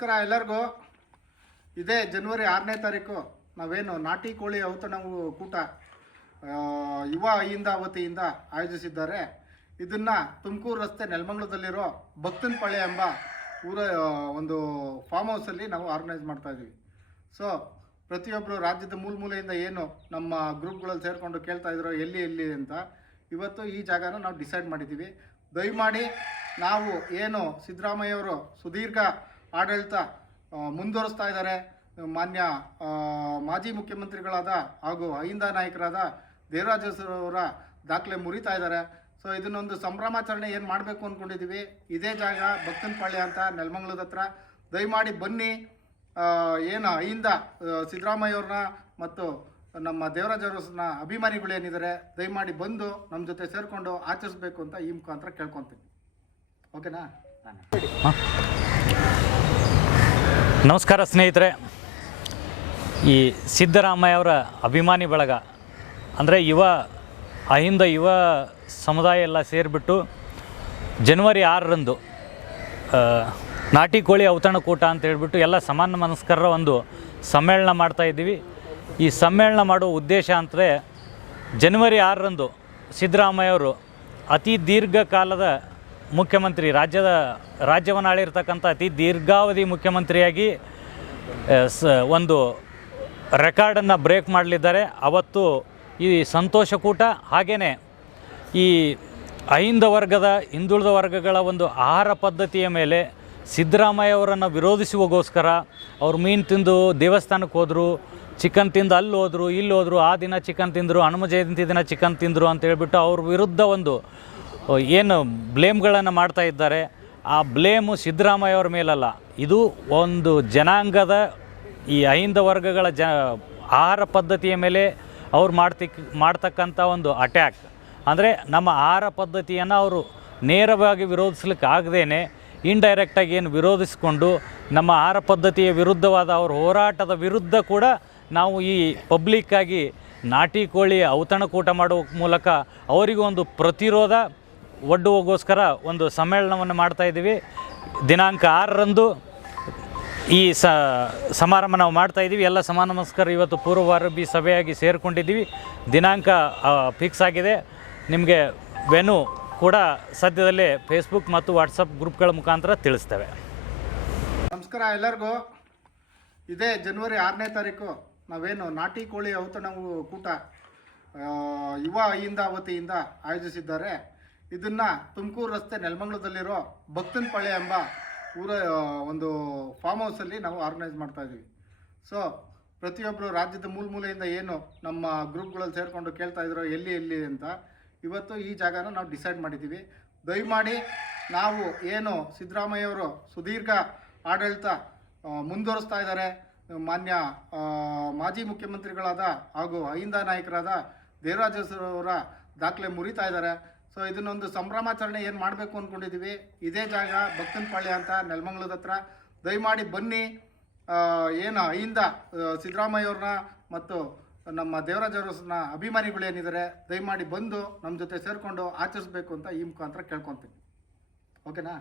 ನಮಸ್ಕಾರ ಎಲ್ಲರಿಗೂ ಇದೇ ಜನವರಿ ಆರನೇ ತಾರೀಕು ನಾವೇನು ನಾಟಿ ಕೋಳಿ ಔತಣವು ಕೂಟ ಯುವ ಅಹಿಂದ ವತಿಯಿಂದ ಆಯೋಜಿಸಿದ್ದಾರೆ. ಇದನ್ನು ತುಮಕೂರು ರಸ್ತೆ ನೆಲಮಂಗ್ಲದಲ್ಲಿರೋ ಭಕ್ತನಪಾಳ್ಯ ಎಂಬ ಊರ ಒಂದು ಫಾರ್ಮ್ ಹೌಸಲ್ಲಿ ನಾವು ಆರ್ಗನೈಸ್ ಮಾಡ್ತಾ ಇದ್ದೀವಿ ಸೊ ಪ್ರತಿಯೊಬ್ಬರು ರಾಜ್ಯದ ಮೂಲ ಮೂಲೆಯಿಂದ ಏನು ನಮ್ಮ ಗ್ರೂಪ್ಗಳಲ್ಲಿ ಸೇರಿಕೊಂಡು ಕೇಳ್ತಾ ಇದ್ರು ಎಲ್ಲಿ ಎಲ್ಲಿ ಅಂತ ಇವತ್ತು ಈ ಜಾಗನ ನಾವು ಡಿಸೈಡ್ ಮಾಡಿದ್ದೀವಿ. ದಯಮಾಡಿ ನಾವು ಏನು ಸಿದ್ದರಾಮಯ್ಯವರು ಸುದೀರ್ಘ ಆಡಳಿತ ಮುಂದುವರಿಸ್ತಾ ಇದ್ದಾರೆ. ಮಾನ್ಯ ಮಾಜಿ ಮುಖ್ಯಮಂತ್ರಿಗಳಾದ ಹಾಗೂ ಅಹಿಂದ ನಾಯಕರಾದ ದೇವರಾಜ ಅವರ ದಾಖಲೆ ಮುರಿತಾ ಇದ್ದಾರೆ. ಸೊ ಇದನ್ನೊಂದು ಸಂಭ್ರಮಾಚರಣೆ ಏನು ಮಾಡಬೇಕು ಅಂದ್ಕೊಂಡಿದ್ದೀವಿ ಇದೇ ಜಾಗ ಭಕ್ತನಪಾಳ್ಯ ಅಂತ ನೆಲಮಂಗ್ಲದ ಹತ್ರ. ದಯಮಾಡಿ ಬನ್ನಿ. ಏನು ಅಹಿಂದ ಸಿದ್ದರಾಮಯ್ಯವ್ರನ್ನ ಮತ್ತು ನಮ್ಮ ದೇವರಾಜ ಅರಸನ ಅಭಿಮಾನಿಗಳು ಏನಿದ್ದಾರೆ, ದಯಮಾಡಿ ಬಂದು ನಮ್ಮ ಜೊತೆ ಸೇರಿಕೊಂಡು ಆಚರಿಸ್ಬೇಕು ಅಂತ ಈ ಮುಖಾಂತರ ಕೇಳ್ಕೊತೀನಿ. ಓಕೆನಾ ನಮಸ್ಕಾರ ಸ್ನೇಹಿತರೆ. ಈ ಸಿದ್ದರಾಮಯ್ಯ ಅವರ ಅಭಿಮಾನಿ ಬಳಗ, ಅಂದರೆ ಯುವ, ಅಹಿಂದ ಯುವ ಸಮುದಾಯ ಎಲ್ಲ ಸೇರಿಬಿಟ್ಟು ಜನವರಿ ಆರರಂದು ನಾಟಿ ಕೋಳಿ ಔತಣಕೂಟ ಅಂತ ಹೇಳಿಬಿಟ್ಟು ಎಲ್ಲ ಸಮಾನ ಮನಸ್ಕರ ಒಂದು ಸಮ್ಮೇಳನ ಮಾಡ್ತಾ ಇದ್ದೀವಿ. ಈ ಸಮ್ಮೇಳನ ಮಾಡುವ ಉದ್ದೇಶ ಅಂದರೆ ಜನವರಿ ಆರರಂದು ಸಿದ್ದರಾಮಯ್ಯ ಅವರು ಅತಿ ದೀರ್ಘಕಾಲದ ಮುಖ್ಯಮಂತ್ರಿ, ರಾಜ್ಯದ, ರಾಜ್ಯವನ್ನು ಆಳಿರ್ತಕ್ಕಂಥ ಅತಿ ದೀರ್ಘಾವಧಿ ಮುಖ್ಯಮಂತ್ರಿಯಾಗಿ ಸ, ಒಂದು ರೆಕಾರ್ಡನ್ನು ಬ್ರೇಕ್ ಮಾಡಲಿದ್ದಾರೆ. ಅವತ್ತು ಈ ಸಂತೋಷಕೂಟ ಹಾಗೆಯೇ ಈ ಐಂದ ವರ್ಗದ, ಹಿಂದುಳಿದ ವರ್ಗಗಳ ಒಂದು ಆಹಾರ ಪದ್ಧತಿಯ ಮೇಲೆ ಸಿದ್ದರಾಮಯ್ಯ ಅವರನ್ನು ವಿರೋಧಿಸುವಗೋಸ್ಕರ ಅವ್ರು ಮೀನು ತಿಂದು ದೇವಸ್ಥಾನಕ್ಕೆ ಹೋದರು, ಚಿಕನ್ ತಿಂದು ಅಲ್ಲಿ ಹೋದರು, ಇಲ್ಲಿ ಹೋದರು, ಆ ದಿನ ಚಿಕನ್ ತಿಂದರು, ಹನುಮ ಜಯಂತಿ ದಿನ ಚಿಕನ್ ತಿಂದರು ಅಂತ ಹೇಳಿಬಿಟ್ಟು ಅವ್ರ ವಿರುದ್ಧ ಒಂದು ಏನು ಬ್ಲೇಮ್ಗಳನ್ನು ಮಾಡ್ತಾ ಇದ್ದಾರೆ. ಆ ಬ್ಲೇಮು ಸಿದ್ದರಾಮಯ್ಯ ಅವ್ರ ಮೇಲಲ್ಲ. ಇದು ಒಂದು ಜನಾಂಗದ ಈ ಅಹಿಂದ ವರ್ಗಗಳ ಜ, ಆಹಾರ ಪದ್ಧತಿಯ ಮೇಲೆ ಅವ್ರು ಮಾಡ್ತಿಕ್, ಮಾಡ್ತಕ್ಕಂಥ ಒಂದು ಅಟ್ಯಾಕ್ ಅಂದರೆ ನಮ್ಮ ಆಹಾರ ಪದ್ಧತಿಯನ್ನು ಅವರು ನೇರವಾಗಿ ವಿರೋಧಿಸ್ಲಿಕ್ಕೆ ಆಗದೇನೆ ಇಂಡೈರೆಕ್ಟಾಗಿ ಏನು ವಿರೋಧಿಸಿಕೊಂಡು ನಮ್ಮ ಆಹಾರ ಪದ್ಧತಿಯ ವಿರುದ್ಧವಾದ ಅವ್ರ ಹೋರಾಟದ ವಿರುದ್ಧ ಕೂಡ ನಾವು ಈ ಪಬ್ಲಿಕ್ಕಾಗಿ ನಾಟಿ ಕೋಳಿ ಔತಣಕೂಟ ಮಾಡುವ ಮೂಲಕ ಅವರಿಗೂ ಒಂದು ಪ್ರತಿರೋಧ ಒಡ್ಡುವಗೋಸ್ಕರ ಒಂದು ಸಮ್ಮೇಳನವನ್ನು ಮಾಡ್ತಾ ಇದ್ದೀವಿ. ದಿನಾಂಕ ಆರರಂದು ಈ ಸ, ಸಮಾರಂಭ ನಾವು ಮಾಡ್ತಾ ಇದ್ದೀವಿ. ಎಲ್ಲ ಸಮಾನ ನಮಸ್ಕಾರ ಇವತ್ತು ಪೂರ್ವಭಾರಭಿ ಸಭೆಯಾಗಿ ಸೇರಿಕೊಂಡಿದ್ದೀವಿ. ದಿನಾಂಕ ಫಿಕ್ಸ್ ಆಗಿದೆ. ನಿಮಗೆ ವೆನು ಕೂಡ ಸದ್ಯದಲ್ಲೇ ಫೇಸ್ಬುಕ್ ಮತ್ತು ವಾಟ್ಸಪ್ ಗ್ರೂಪ್ಗಳ ಮುಖಾಂತರ ತಿಳಿಸ್ತೇವೆ. ನಮಸ್ಕಾರ ಎಲ್ಲರಿಗೂ. ಇದೇ ಜನವರಿ ಆರನೇ ತಾರೀಕು. ನಾವೇನು ನಾಟಿ ಕೋಳಿ ಔತಣವು ಕೂಟ ಯುವ ಇಂದ ವತಿಯಿಂದ ಆಯೋಜಿಸಿದ್ದಾರೆ. ಇದನ್ನು ತುಮಕೂರು ರಸ್ತೆ ನೆಲಮಂಗ್ಲದಲ್ಲಿರೋ ಭಕ್ತನಪಾಳೆ ಎಂಬ ಊರ ಒಂದು ಫಾರ್ಮ್ ಹೌಸಲ್ಲಿ ನಾವು ಆರ್ಗನೈಸ್ ಮಾಡ್ತಾ ಇದ್ದೀವಿ ಸೊ ಪ್ರತಿಯೊಬ್ಬರು ರಾಜ್ಯದ ಮೂಲ ಮೂಲೆಯಿಂದ ಏನು ನಮ್ಮ ಗ್ರೂಪ್ಗಳಲ್ಲಿ ಸೇರಿಕೊಂಡು ಕೇಳ್ತಾ ಇದ್ರು ಎಲ್ಲಿ ಎಲ್ಲಿ ಅಂತ ಇವತ್ತು ಈ ಜಾಗನ ನಾವು ಡಿಸೈಡ್ ಮಾಡಿದ್ದೀವಿ ದಯಮಾಡಿ ನಾವು ಏನು ಸಿದ್ದರಾಮಯ್ಯವರು ಸುದೀರ್ಘ ಆಡಳಿತ ಮುಂದುವರಿಸ್ತಾ ಇದ್ದಾರೆ. ಮಾನ್ಯ ಮಾಜಿ ಮುಖ್ಯಮಂತ್ರಿಗಳಾದ ಹಾಗೂ ಅಹಿಂದ ನಾಯಕರಾದ ದೇವರಾಜ ಅವರ ದಾಖಲೆ ಮುರಿತಾ ಇದ್ದಾರೆ. ಸೊ ಇದನ್ನೊಂದು ಸಂಭ್ರಮಾಚರಣೆ ಏನು ಮಾಡಬೇಕು ಅಂದ್ಕೊಂಡಿದ್ದೀವಿ ಇದೇ ಜಾಗ ಭಕ್ತನಪಾಳ್ಯ ಅಂತ ನೆಲಮಂಗ್ಲದ ಹತ್ರ. ದಯಮಾಡಿ ಬನ್ನಿ. ಏನು, ಅಹಿಂದ ಸಿದ್ದರಾಮಯ್ಯವ್ರನ್ನ ಮತ್ತು ನಮ್ಮ ದೇವರಾಜ ಅರಸನ ಅಭಿಮಾನಿಗಳು ಏನಿದ್ದಾರೆ ದಯಮಾಡಿ ಬಂದು ನಮ್ಮ ಜೊತೆ ಸೇರಿಕೊಂಡು ಆಚರಿಸ್ಬೇಕು ಅಂತ ಈ ಮುಖಾಂತರ ಕೇಳ್ಕೊತೀನಿ. ಓಕೆನಾ